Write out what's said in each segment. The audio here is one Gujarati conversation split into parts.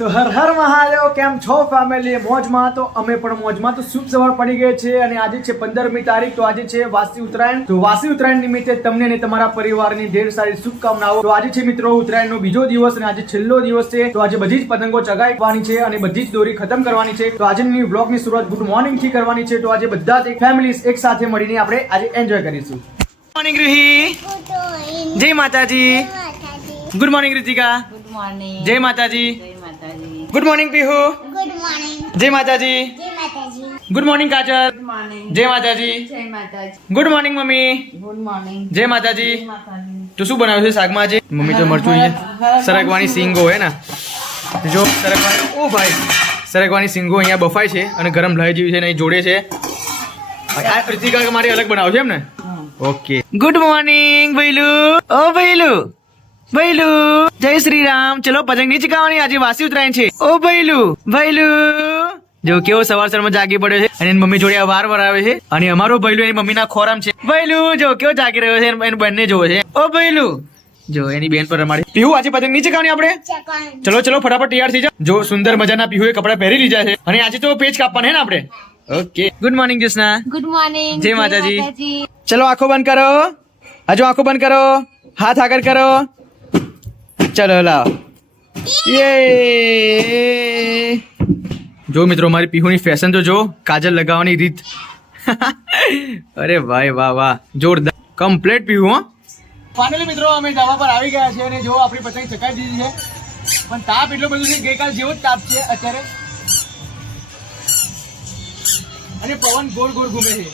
તો હર હર મહાદેવ, કેમ છો ફેમિલી? મોજમાં? તો અમે પણ મોજમાં. તો શુભ સવાર પડી ગઈ છે અને આજે છે 15મી તારીખ. તો આજે છે વાસી ઉત્તરાયણ. તો વાસી ઉત્તરાયણ નિમિત્તે તમને અને તમારા પરિવારની ઢેર સારી શુભકામનાઓ. તો આજે છે મિત્રો ઉત્તરાયણનો બીજો દિવસ અને આજે છેલ્લો દિવસ છે. તો આજે બધી જ પતંગો ચગાવવાની છે અને બધી જ દોરી ખતમ કરવાની છે. તો આજની વ્લોગની શરૂઆત ગુડ મોર્નિંગ થી કરવાની છે. તો આજે બધા જ ફેમિલી એક સાથે મળીને આપણે આજે એન્જોય કરીશું. Good morning Roohi. જય Mataji. Good morning Ritika. Good morning. જય માતાજી. જય Mataji. Good morning Pihu. Good morning. જય માતાજી. જય Mataji. Good morning Kajal. Good morning. જય માતાજી. જય Mataji. Good morning mummy. Good morning. જય માતાજી. જય માતાજી. તો શું બનાવ્યું છે શાકમાં આજે? મમ્મી તો મરચું અહીંયા સરગવાની સિંગો હે ને, જો સરગવાની, ઓ ભાઈ સરગવાની સિંગો અહીંયા બફાય છે અને ગરમ લઈ જેવી છે ને અહીં જોડે છે. આ રીતિકા મારી અલગ બનાવ છે એમ ને? ઓકે. ગુડ મોર્નિંગ ભૈલુ. ઓ ભૈલુ, ભૈલુ જય શ્રી રામ. ચલો પતંગ નહીં ચગાવવાની, આજે વાસી ઉત્તરાયણ છે. ઓ ભૈલુ, ભૈલુ જો કેવો સવાર સવારમાં જાગી પડ્યો છે અને એની મમ્મી જોડે વાર વાર આવે છે અને અમારો ભૈલુ એની મમ્મીના ખોરામ છે. ભૈલુ જો કેવો જાગી રહ્યો છે, એને બંને જોવે છે. ઓ ભૈલુ જો એની બેન પર રમાડે. પીહુ આજે પતંગ નહીં ચગાવવાની આપણે? ચકણ. ચલો ચલો ફટાફટ તૈયાર થઈ જાઓ. જો સુંદર મજાના પીહુએ કપડા પહેરી લીધા છે અને આજે તો પેચ કાપવાના હે ને આપણે. Okay. Good morning Jasna. Good morning. જય માતાજી. ચલો આંખો બંધ કરો. હજુ આંખો બંધ કરો, હાથ આગળ કરો. ચલો લાવ. યે. જો મિત્રો મારી પીહુની ફેશન તો જો, કાજલ લગાવવાની રીત. અરે ભાઈ વાહ વાહ, જોરદાર કમ્પ્લીટ પીહુ. હો ફાઇનલી મિત્રો અમે ધાબા પર આવી ગયા છે અને જો આપણી પતંગ ચકાઈ દીધી છે, પણ તાપ એટલો બધો છે, ગઈકાલ જેવો જ તાપ છે અત્યારે અને પવન ગોળ ગોળ ઘૂમે છે.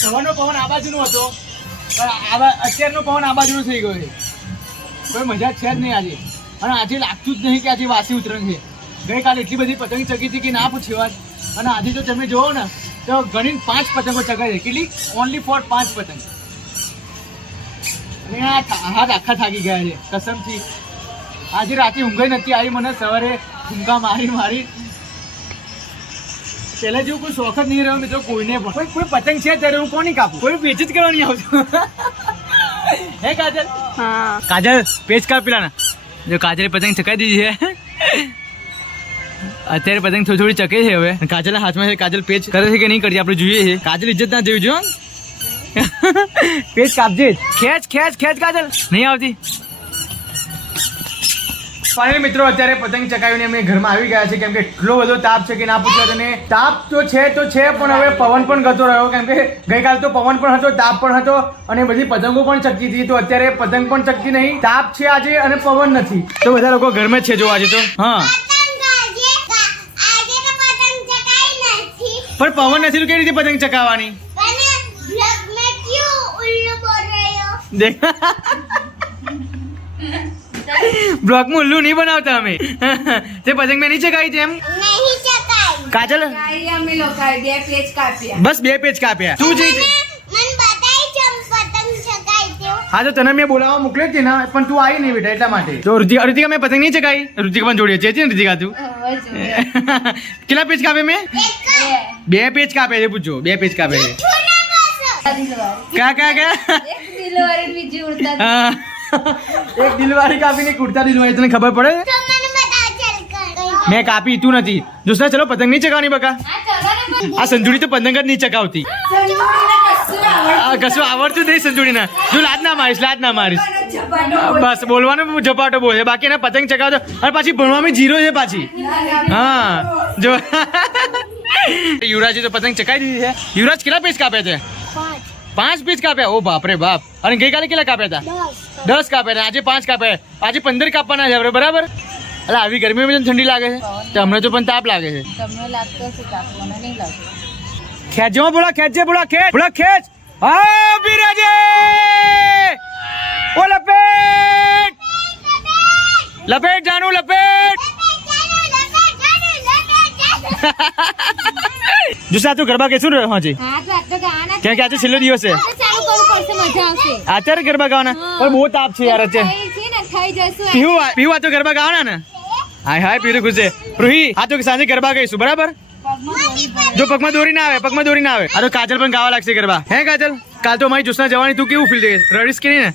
સવારનો પવન આ બાજુનો હતો પણ અત્યારનો પવન આ બાજુનો થઈ ગયો છે. કોઈ મજા છે જ નહીં આજે. અને આજે લાગતું જ નહીં કે આજે વાસી ઉત્તરાયણ છે. ગઈકાલે એટલી બધી પતંગ ચગી હતી કે ના પૂછ્યો વાત. અને આજે જો તમે જોવો ને તો ગણીને 5 પતંગો ચગાય છે. કેટલી? ઓનલી ફોર 5 પતંગ. અને આ હાથ આખા થાકી ગયા છે કસમથી. આજે રાતે ઊંઘ નથી આવી મને. સવારે ઊંઘા મારી મારી પેલા જેવું કોઈ શોખ જ નહીં રહ્યો મિત્રો કોઈને પણ. કોઈ પતંગ છે ત્યારે હું કોની કાપું? કોઈ પેચ જ કરવાની આવતું. હે કાજલ? હા. કાજલ પેચ કાપ પેલા. જો કાજલે પતંગ ચકાઈ દીધી છે. અત્યારે પતંગ થોડી થોડી ચકે છે હવે. કાજલના હાથમાં છે, કાજલ પેચ કરે છે કે નહીં કરતી આપણે જોઈએ છે. કાજલ ઇજ્જત ના જેવી જો. પેચ કાપજે. ખેંચ ખેંચ ખેંચ કાજલ. નહીં આવતી. ફાઇનલી મિત્રો અત્યારે પતંગ ચકાવીને અમે ઘરમાં આવી ગયા છે કેમ કે એટલો બધો તાપ છે કે ના પૂછો. અને તાપ તો છે પણ હવે પવન પણ ગતો રહ્યો કેમ કે ગઈકાલ તો પવન પણ હતો, તાપ પણ હતો અને બધી પતંગો પણ ચગતી હતી. તો અત્યારે પતંગ પણ ચગતી નહીં, તાપ છે આજે અને પવન નથી. તો બધા લોકો ઘરમાં જ છે જો આજે તો. હા આજે તો પતંગ ચકાઈ નથી. પણ પવન નથી તો કેવી રીતે પતંગ ચકાવવાની? પણ બ્લોગ મેં ક્યું ઉલ્લુ બોલ રહ્યો? દેખ બ્લોગમાં ઉલ્લુ નહીં બનાવતા અમે. તે પતંગ મેં નહીં ચગાવી તેમ. નહીં ચકાઈ. કાજલ અમે લોકો બે પેજ કાપ્યા. બસ 2 પેચ કાપ્યા. તું જઈ મને બતાઈ ચમ પતંગ ચકાઈ દો. હા તો તને મેં બોલાવવા મોકલ્યો જ ને પણ તું આવી નહીં બેટા એટલા માટે. તો ઋતિકા મેં પતંગ નહીં ચગાવી. ઋતિકા પણ જોડે છે ને ઋતિકા તું. કેટલા પેચ કાપે મેં? 2 પેચ કાપે છે. પૂછજો 2 પેચ કાપે છે. કા કા કા હા. એક દિલવારી કાપીને કુર્તા દિલવારી તને ખબર પડે? તો મને બતાવ ચલ કર. મેં કાપી, તું નથી. જોસ્ના ચલો પતંગ નહીં ચગાવવાની બકા. આ સંજુડી તો પતંગ જ નહીં ચગાવતી. કશું આવડતું નહીં સંજુડીને. જો લાદ ના મારીશ, લાદ ના મારીશ. બસ બોલવાનો ઝપાટો બોલે, બાકી એને પતંગ ચગાવતો અને પાછી ભણવામાં 0 છે પાછી. હા જો યુવરાજે તો પતંગ ચકાઈ દીધી છે. યુવરાજ કેટલા પેચ કાપ્યા છે? 5 પેચ કાપ્યા. ઓ બાપ રે બાપ. અને ગઈકાલે કેટલા કાપ્યા હતા? 10 કાપ્યા. આજે 5 કાપ્યા. આજે 15 કાપવાના છે આપણે બરાબર. એટલે આવી ગરમીમાં પણ ઠંડી લાગે છે તો અમને તો પણ તાપ લાગે છે. તમને લાગતો છે તાપ, મને નહીં લાગતો. ખેંચજો બોલા, ખેંચજે બોલા, ખેંચ બોલા, ખેંચ. હા બિરાજે. ઓ લપેટ લપેટ જાનું લપેટ. જુસા તું ગરબા કેશું રહ્યો હાજી? હા તો આટલો ગાવાના કેમ કે આજે છેલ્લો દિવસ છે. ચાલુ કરવું પડશે, મજા આવશે. અત્યારે ગરબા ગાવાના પણ બહુ તાપ છે યાર અત્યારે. છે ને થઈ જશું. પીવું આ તો ગરબા ગાવાના ને. હાય હાય પીરું ખુશ છે. રૂહી આ તો સાંજે ગરબા ગઈશું બરાબર. જો પગમાં દોરી ના આવે, પગમાં દોરી ના આવે. આ તો કાજલ પણ ગાવા લાગશે ગરબા. હે કાજલ? કાલ તો અમારી જોશના જવાની, તું કેવું ફીલ દે? રડીશ કે નહીં ને?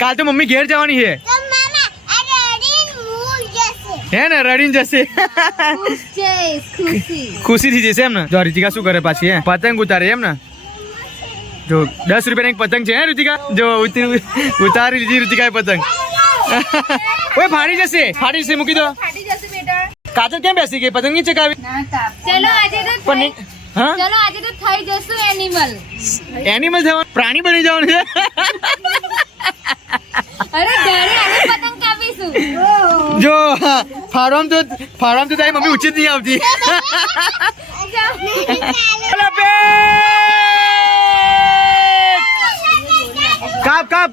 કાલ તો મમ્મી ઘેર જવાની છે. તો મામા આ રેડી હે ને રડીને જશે ખુશ છે ખુશી. ખુશીથી જશે એમ ને. જો રીતિકા શું કરે પાછી હે પતંગ ઉતારે એમ ને. જો 10 રૂપિયાની એક પતંગ છે હે રીતિકા. જો ઉતારી લીધી રીતિકાએ પતંગ. ઓય ફાડી જશે મૂકી દો. ફાટી જશે બેટા. કાજલ કેમ બેસી ગઈ પતંગ નહીં ચગાવી? ના કાપ. ચલો આજે તો પણ હા ચલો આજે તો થઈ જશું એનિમલ. એનિમલ થવાનું પ્રાણી બની જવાનું છે. અરે ઘરે આજે પતંગ કાપીશું. જો ફાડવામાં તો તારી મમ્મી ઉચિત નહીં આવતી.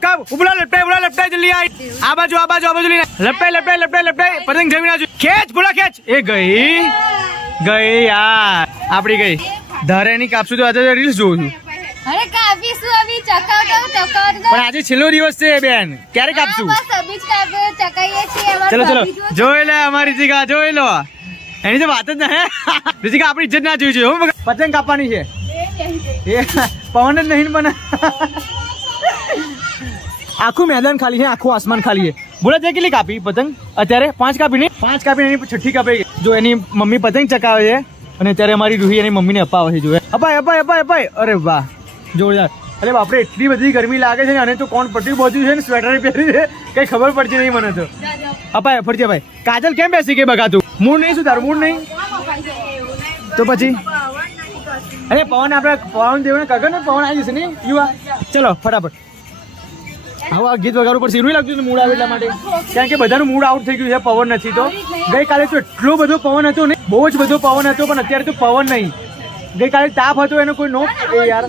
કાપ ઉબલા લપટાઈ જલ્દી આ બાજુ લઈને લપટાઈ પતંગ જમી નાખજો. ખેંચ ભૂલા ખેંચ. એ ગઈ યાર આપડી ગઈ. ધારે ની કાપશું તો આજે રીલ્સ જોઉં છું. અરે કાપીશું અભી ચકાવતા પણ આજે છેલ્લો દિવસ છે બેન. ક્યારે કાપશું? બસ અભી જ ચકાઈએ છીએ. ચલો જોઈ લે અમારી રીતિકા જોઈ લો. એની તો વાત જ ના હે. રીતિકા આપણી ઇજ્જત ના જોઈ છે. પતંગ કાપવાની છે એ પવન જ નહીં પણ આખું મેદાન ખાલી છે, આખું આસમાન ખાલી છે. બોલે તે કેટલી કાપી પતંગ અત્યારે? 5 કાપી નહીં 5 કાપી એની છઠ્ઠી કાપી. જો એની મમ્મી પતંગ ચકાવે છે અને અત્યારે અમારી રૂહી એની મમ્મીને અપાવે છે. જો અપાય. અરે વાહ જોરદાર. અરે બાપરે એટલી બધી ગરમી લાગે છે ને. અને તો કોણ પટ્ટી બોધ્યું છે ને સ્વેટર પહેરી છે કઈ ખબર પડતી નહીં મને તો. અપાય ફરતી અપાય. કાજલ કેમ બેસી ગઈ બગાતું? મૂડ નહીં શું તારું? મૂડ નહીં તો પછી અરે પવન આપણે પવન દેવને કગર ને પવન આવી જશે ને યુવા. ચલો ફટાફટ હવે આ ગીત વગાડવું પડશે. એવું લાગતું મૂડ આવે એટલા માટે કારણ કે બધાનું મૂડ આઉટ થઈ ગયું છે. પવન નથી તો ગઈકાલે તો એટલો બધો પવન હતો ને બહુ જ બધો પવન હતો પણ અત્યારે તો પવન નહીં. ગઈકાલે તાપ હતો એનો કોઈ નો યાર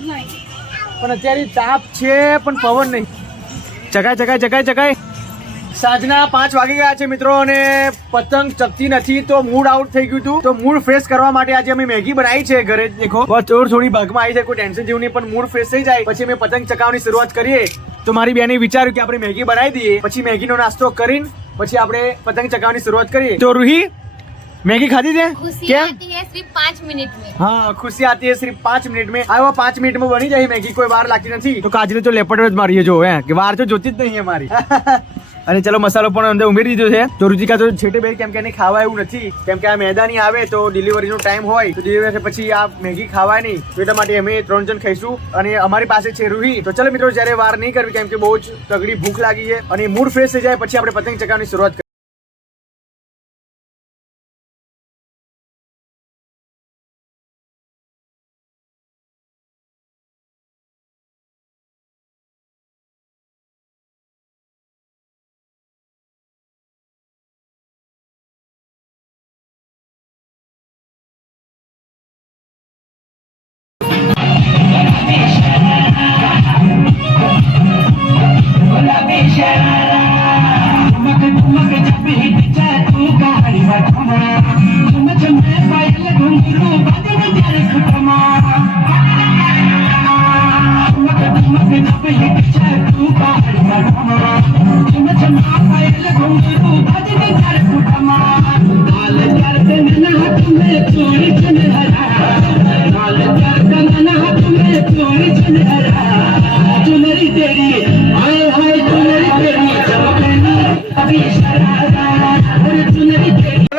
પણ અત્યારે તાપ છે પણ પવન નહીં. ચકાય. સાંજના 5 વાગી ગયા છે મિત્રો અને પતંગ ચકતી નથી તો મૂડ આઉટ થઈ ગયું હતું. તો મૂડ ફ્રેશ કરવા માટે આજે અમે મેગી બનાવી છે ઘરે. દેખો થોડી ભાગમાં આવી છે, કોઈ ટેન્શન જેવું નહીં પણ મૂડ ફ્રેશ થઈ જાય પછી અમે પતંગ ચકાવવાની શરૂઆત કરીએ. તો મારી બેને વિચાર્યું કે આપણે મેગી બનાવી દઈએ પછી મેગીનો નાસ્તો કરીને પછી આપણે પતંગ ચકાવવાની શરૂઆત કરીએ. તો રૂહી मैगी खाती थे खुशी क्या? आती है सिर्फ 5 मिनट में। हाँ खुशी आती है सिर्फ 5 मिनट में. आवा 5 मिनट में बनी जाए मैगी, कोई વાર લાગતી નથી. તો કાજલે તો લેપડ જ મારી જો હે કે વાર તો જોતી જ નહીં હે મારી. અને ચલો મસાલો પણ અંદર ઉમેરી દીધો છે. તો રુચિકા તો છેટે બે કેમ કે એને ખાવા એવું નથી કેમ કે આ મેદાની આવે તો ડિલિવરીનો ટાઈમ હોય તો ડિલિવરી પછી આ મેગી ખાવાય નહીં. તો એટલા માટે અમે 3 જણ ખાઈશું અને અમારી પાસે છે રૂહી. તો ચલો મિત્રો જ્યારે વાર નહીં કરવી કેમ કે બહુ જ તગડી ભૂખ લાગી છે અને મૂડ ફ્રેશ થઈ જાય પછી આપણે પતંગ ચગાવવાની શરૂઆત કરીએ.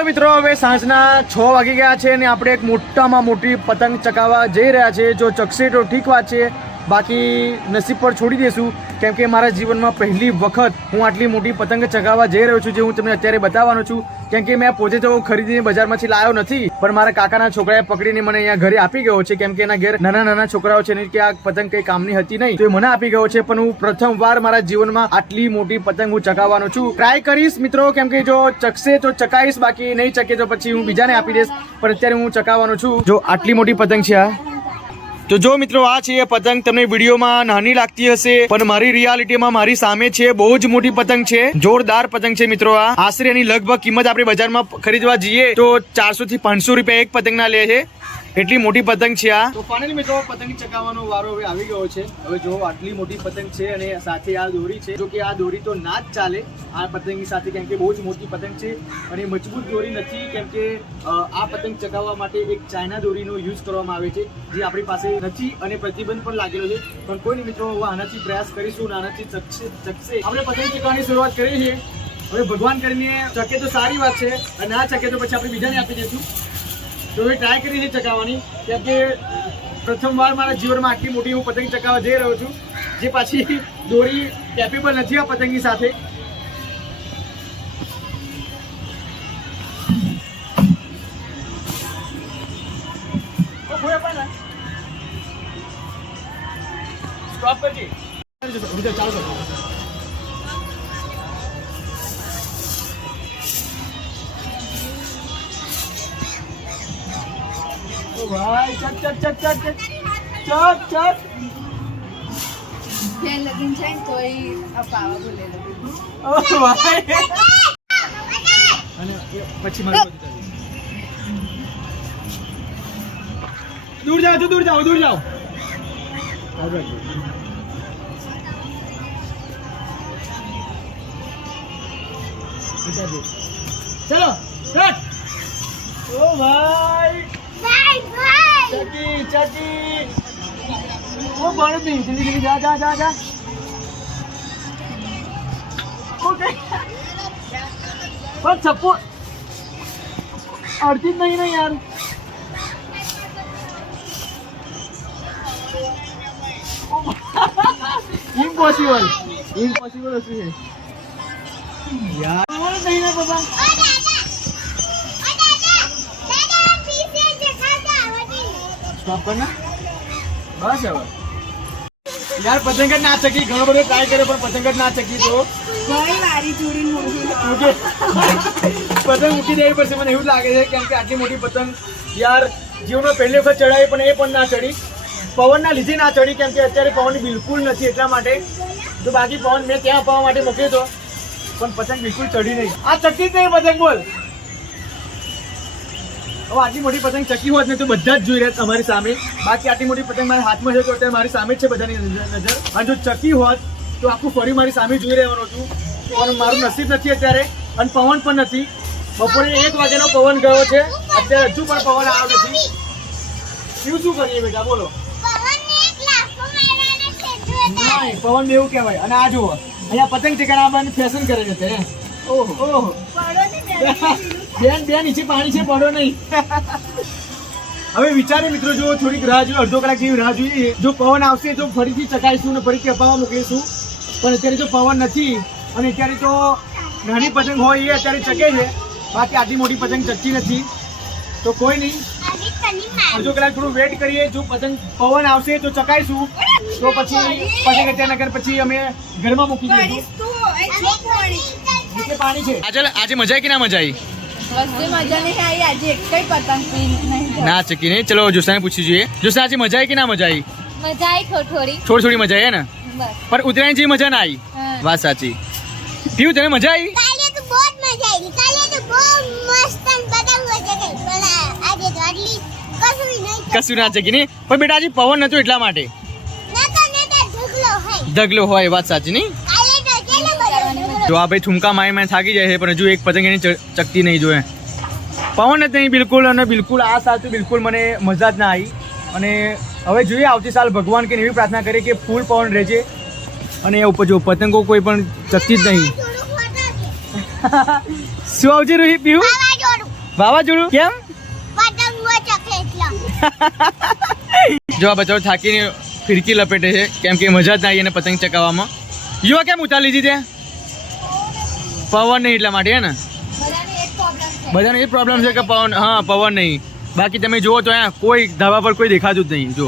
મિત્રો હવે સાંજના 6 વાગી ગયા છે અને આપણે એક મોટામાં મોટી પતંગ ચકાવવા જઈ રહ્યા છે. જો ચકશે તો ઠીક વાત છે, બાકી નસીબ પર છોડી દેશું કેમ કે મારા જીવનમાં પહેલી વખત હું આટલી મોટી પતંગ ચગાવવા જઈ રહ્યો છું જે હું તમને અત્યારે બતાવવાનો છું. કેમ કે મેં પોતે તો ખરીદીને બજારમાંથી લાવ્યો નથી પણ મારા કાકાના છોકરાએ પકડીને મને અહીંયા ઘરે આપી ગયો છે કેમ કે એના ઘેર નાના છોકરાઓ છે ને કે આ પતંગ કઈ કામની હતી નહીં તો એ મને આપી ગયો છે. પણ હું પ્રથમવાર મારા જીવનમાં આટલી મોટી પતંગ હું ચગાવવાનો છું. ટ્રાય કરીશ મિત્રો કેમ કે જો ચકશે તો ચકાઈશ, બાકી નહીં ચકે તો પછી હું બીજાને આપી દઈશ. પણ અત્યારે હું ચકાવવાનો છું. જો આટલી મોટી પતંગ છે આ. તો જો મિત્રો આ છે પતંગ, તમને વિડીયોમાં નાની લાગતી હશે પણ મારી રિયાલિટીમાં મારી સામે છે બહુ જ મોટી પતંગ છે. જોરદાર પતંગ છે મિત્રો. આ આશરે એની લગભગ કિંમત આપણે બજારમાં ખરીદવા જઈએ તો 400 થી 500 રૂપિયા એક પતંગના લે છે. એટલી મોટી પતંગ છે આ. તો ફાઇનલી મિત્રો પતંગ ચગાવવાનો વારો હવે આવી ગયો છે. હવે જો આટલી મોટી પતંગ છે અને સાથે આ દોરી છે. જો કે આ દોરી તો ના જ ચાલે આ પતંગની સાથે કેમ કે બહુ જ મોટી પતંગ છે અને મજબૂત દોરી નથી કેમ કે આ પતંગ ચગાવવા માટે એક ચાઇના દોરીનો યુઝ કરવામાં આવે છે જે આપણી પાસે નથી અને પ્રતિબંધ પણ લાગેલો છે. પણ કોઈ નહીં મિત્રો આનાથી પ્રયાસ કરીશું, આનાથી ચકશે આપણે પતંગ ચગાવવાની શરૂઆત કરીએ છીએ. હવે ભગવાન કરીને ચકે તો સારી વાત છે, અને ના ચકે તો પછી આપણે બીજાને આપી દઈશું. તો હવે ટ્રાય કરી છે ચકાવવાની, કેમ કે પ્રથમવાર મારા જીવનમાં આટલી મોટી હું પતંગ ચકાવવા જઈ રહ્યો છું, જે પાછી દોરી કેપેબલ નથી આ પતંગની સાથે. સ્ટોપ કરજે, ચાલો કરો. ભાઈ ચક ચક ચક ચક ચક ચક ચક. બેન લગીન છે ને તોય આ પાવા બોલે ઓ ભાઈ. અને પછી મારું બધું ચાલે. દૂર જાઓ, દૂર જાઓ, દૂર જાઓ. ચલો કટ. ઓ ભાઈ Bye bye. ચકી ચકી. ઓ બાળકી જલ્દી જલ્દી જા જા જા જા. ઓકે પણ ચપ્પુ અડધી જ નહીં ને યાર. ઇમ્પોસિબલ ઇમ્પોસિબલ વસ્તુ છે યાર. નહીં ને બાબા. સ્ટોપ કર ને બસ હવે યાર. પતંગ જ ના ચકી, ઘણો બધો ટ્રાય કર્યો પણ પતંગ જ ના ચકી. તો પતંગ મૂકી દેવી પડશે મને એવું લાગે છે, કેમ કે આટલી મોટી પતંગ યાર જીવનમાં પહેલી વખત ચડાવી પણ એ પણ ના ચડી. પવનના લીધે ના ચડી, કેમ કે અત્યારે પવન બિલકુલ નથી એટલા માટે. તો બાકી પવન મેં ત્યાં અપાવવા માટે મૂક્યો હતો, પણ પતંગ બિલકુલ ચડી નહીં. આ ચકી જ નહીં પતંગ, બોલ. હવે આટલી મોટી પતંગ ચકી હોત ને તો બધા જ જોઈ રહ્યા તમારી સામે. બાકી આટલી મોટી પતંગ મારા હાથમાં છે તો અત્યારે મારી સામે જ છે બધાની નજર. અને જો ચકી હોત તો આખું ફરી મારી સામે જોઈ રહેવાનું હતું, પણ મારું નસીબ નથી અત્યારે. અને પવન પણ નથી. બપોરે 1 વાગ્યાનો પવન ગયો છે, અત્યારે હજુ પણ પવન આવ્યો નથી. શું કરીએ બેટા બોલો. નહીં, પવન એવું કહેવાય. અને આ જુઓ અહીંયા પતંગ ચગાવવાની ફેશન કરે છે તે. ઓહો ઓહો. બેન નીચે પાણી છે, પડો નહીં. હવે વિચારે મિત્રો, જો થોડીક રાહ જોઈએ, અડધો કલાક જેવી રાહ જોઈએ. જો પવન આવશે તો ફરીથી ચકાઈશું ને ફરીથી અપાવવા મોકલીશું. પણ અત્યારે જો પવન નથી અને અત્યારે તો નાની પતંગ હોય એ અત્યારે ચકે છે, બાકી આટલી મોટી પતંગ ચકતી નથી. તો કોઈ નહીં, અડધો કલાક થોડું વેટ કરીએ. જો પતંગ પવન આવશે તો ચકાઈશું, તો પછી પતંગ અત્યારે નગર પછી અમે ઘરમાં મૂકી દઈશું. નીચે પાણી છે. આજે મજા આવી કે ના મજા આવી? મજા નહીં આવી આજે, એક કઈ પતંગ નહીં ના ચકી નહીં. ચલો જોસાને પૂછી જોઈએ. જોસા આજે મજા આવી કે ના મજા આવી? મજા આવી થોડી થોડી મજા આવી ને, બસ. પણ ઉત્તરાયણ જેવી મજા ના આવી. વાત સાચી. પીવું તને મજા આવી? કાલે તો બહુ જ મજા આવી. કાલે તો બહુ મસ્ત પતંગો ચગાવી, પણ આજે તો આટલી કશું ના ચકી નહીં. પણ બેટા આજે પવન નતો એટલા માટે. ઢગલો હોય. વાત સાચી નહીં. જો આ ભાઈ ઠુમકા માય થાકી જાય છે, પણ હજુ એક પતંગ એની ચકતી નહીં જોયે. પવન જ નહીં બિલકુલ. અને બિલકુલ આ સાલ તો બિલકુલ મને મજા જ ના આવી. અને હવે જોઈએ આવતી સાલ ભગવાન કે એવી પ્રાર્થના કરીએ કે ફૂલ પવન રહેજે. અને એ ઉપર જો પતંગો કોઈ પણ ચકતી જ નહીં. શું આવજે રોહિત પીવું? વાવાઝોડું કેમ? જો આ બચારો થાકીને ફિરકી લપેટે છે, કેમ કે મજા જ ના આવી એને પતંગ ચકાવવામાં. યુવા કેમ ઉતાર લીધી તે? પવન નહીં એટલા માટે. હે ને બધાને એ પ્રોબ્લેમ છે કે પવન. હા પવન નહીં. બાકી તમે જુઓ તો અહીંયા કોઈ ધાબા પર કોઈ દેખાતું જ નહીં. જો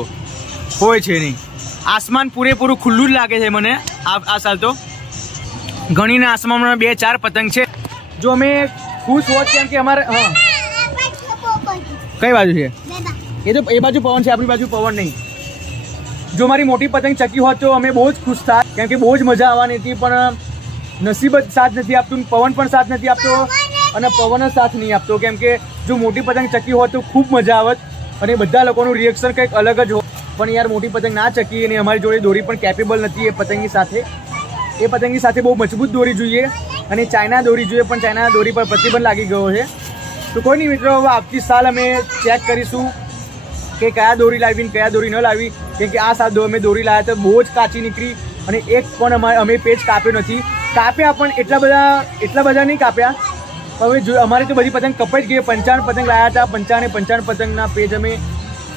કોઈ છે નહીં. આસમાન પૂરેપૂરું ખુલ્લું જ લાગે છે મને આ સાલ તો. ગણીને આસમાનમાં 2-4 પતંગ છે. જો અમે ખુશ હોત કેમ કે અમારે હા કઈ બાજુ છે એ તો એ બાજુ પવન છે, આપણી બાજુ પવન નહીં. જો મારી મોટી પતંગ ચકી હોત તો અમે બહુ જ ખુશ થાત, કેમ કે બહુ જ મજા આવવાની હતી. પણ નસીબ જ સાથ નથી આપતું, પવન પણ સાથ નથી આપતો અને પવન જ સાથ નહીં આપતો. કેમ કે જો મોટી પતંગ ચકી હોત તો ખૂબ મજા આવત અને બધા લોકોનું રિએક્શન કંઈક અલગ જ હોય. પણ યાર મોટી પતંગ ના ચકી અને અમારી જોડે દોરી પણ કેપેબલ નથી એ પતંગની સાથે. એ પતંગની સાથે બહુ મજબૂત દોરી જોઈએ અને ચાઇના દોરી જોઈએ, પણ ચાઇના દોરી પર પ્રતિબંધ લાગી ગયો છે. તો કોઈ નહીં મિત્રો, હવે આવતી સાલ અમે ચેક કરીશું કે કયા દોરી લાવી કયા દોરી ન લાવી. કેમ કે આ સાલ અમે દોરી લાવ્યા તો બહુ જ કાચી નીકળી અને એક પણ અમે પેચ કાપ્યો નથી. કાપ્યા પણ એટલા બધા નહીં કાપ્યા. હવે જો અમારે તો બધી પતંગ કપાઈ જ ગઈ. 55 પતંગ લાવ્યા હતા. 55 પતંગના પેજ અમે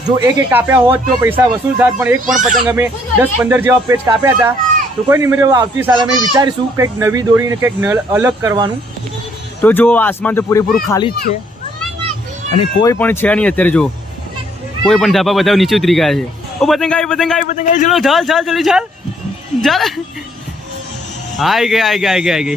જો એક કાપ્યા હોત તો પૈસા વસૂલ થાત, પણ એક પણ પતંગ અમે 10-15 જેવા પેજ કાપ્યા હતા. તો કોઈ નહીં, મેરે આવતી સાલ અમે વિચારીશું કંઈક નવી દોરીને કંઈક અલગ કરવાનું. તો જો આસમાન તો પૂરેપૂરું ખાલી જ છે અને કોઈ પણ છે નહીં અત્યારે. જો કોઈ પણ ધાબા બધા નીચે ઉતરી ગયા છે. ઓ પતંગ આવી ચલો ચાલ જલ્દી ચાલ. આઈ ગઈ